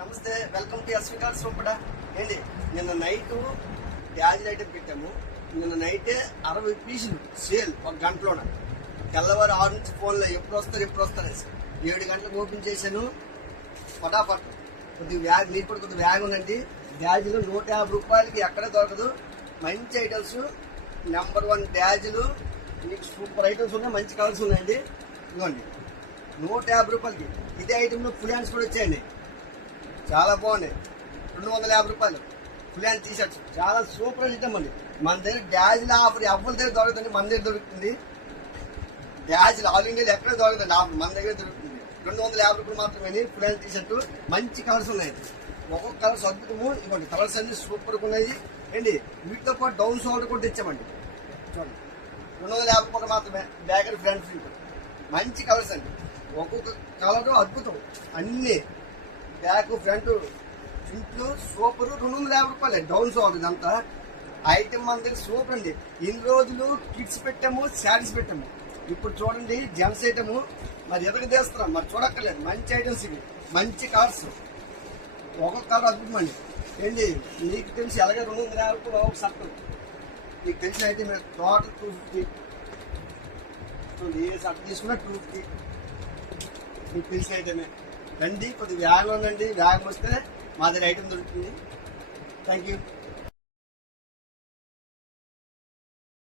నమస్తే, welcome to SV cars రూపడ. ఏంటి నిన్న నైట్ గ్యాజెట్ ఐటమ్ పెట్టాము. నిన్న నైటే 60 పీసులు సేల్ ఒక గంటలోన. తెల్లవారు 6 నుంచి ఫోన్లో ఎప్పుడు వస్తారు 7 గంటలకు ఓపెన్ చేశాను. ఫటాఫట్ కొద్దిగా వ్యాగ్, మీరు కూడా కొద్దిగా వ్యాగ్ ఉందండి. డ్యాజీలు 150 రూపాయలకి ఎక్కడ దొరకదు. మంచి ఐటమ్స్, నెంబర్ 1 డ్యాజీలు. మీకు సూపర్ ఐటమ్స్ ఉన్నాయి, మంచి కలర్స్ ఉన్నాయండి. ఇదిగోండి 150 రూపాయలకి. ఇదే ఐటెంలో ఫుల్ హ్యాండ్స్ కూడా వచ్చాయండి, చాలా బాగున్నాయి. 250 రూపాయలు ఫుల్ హ్యాండ్ టీ షర్ట్స్, చాలా సూపర్ ఐటమ్ అండి. మన దగ్గర డ్యాజీల ఆఫర్ ఎవరి దగ్గర దొరుకుతుంది, మన దగ్గర దొరుకుతుంది. డ్యాజీలు ఆల్ ఇండియాలో ఎక్కడ దొరకదండి ఆఫర్, మన దగ్గర దొరుకుతుంది. 250 రూపాయలు మాత్రమే ఫుల్ హ్యాండ్ టీ షర్ట్. మంచి కలర్స్ ఉన్నాయి, ఒక్కొక్క కలర్స్ అద్భుతము. ఇవ్వండి కలర్స్ అన్ని సూపర్గా ఉన్నాయి అండి. వీటితో పాటు డౌన్ షోల్డర్ కూడా తెచ్చామండి. చూడండి 250 రూపాయలు మాత్రమే. బ్యాక్ అండ్ ఫ్రంట్ ఫ్రీ, మంచి కలర్స్ అండి. ఒక్కొక్క కలర్ అద్భుతం. అన్ని బ్యాక్ ఫ్రంట్ ఇంట్లో సూపర్. 250 రూపాయలే డౌన్ షోల్డర్. ఇదంతా ఐటమ్ మన దగ్గర సూపర్ అండి. ఇన్ని రోజులు కిడ్స్ పెట్టాము, శారీస్ పెట్టాము. ఇప్పుడు చూడండి జెంట్స్ ఐటమ్. మరి ఎదుగు తీస్తున్నాం, మరి చూడక్కర్లేదు. మంచి ఐటమ్స్ ఇవి, మంచి కలర్స్. ఒక్కొక్క కలర్ అద్భుతం అండి. ఏంటి మీకు తెలిసి ఎలాగే 250 రూపాయలు ఒక షర్ట్. మీకు తెలిసిన అయితే మీరు టోటల్ 250. ఏ షర్ట్ తీసుకున్నా 250. మీకు తెలిసిన ఐటమే రండి. కొద్దిగా వ్యాగం ఉందండి, వ్యాగం వస్తే మా దగ్గర ఐటమ్ దొరుకుతుంది. Thank you.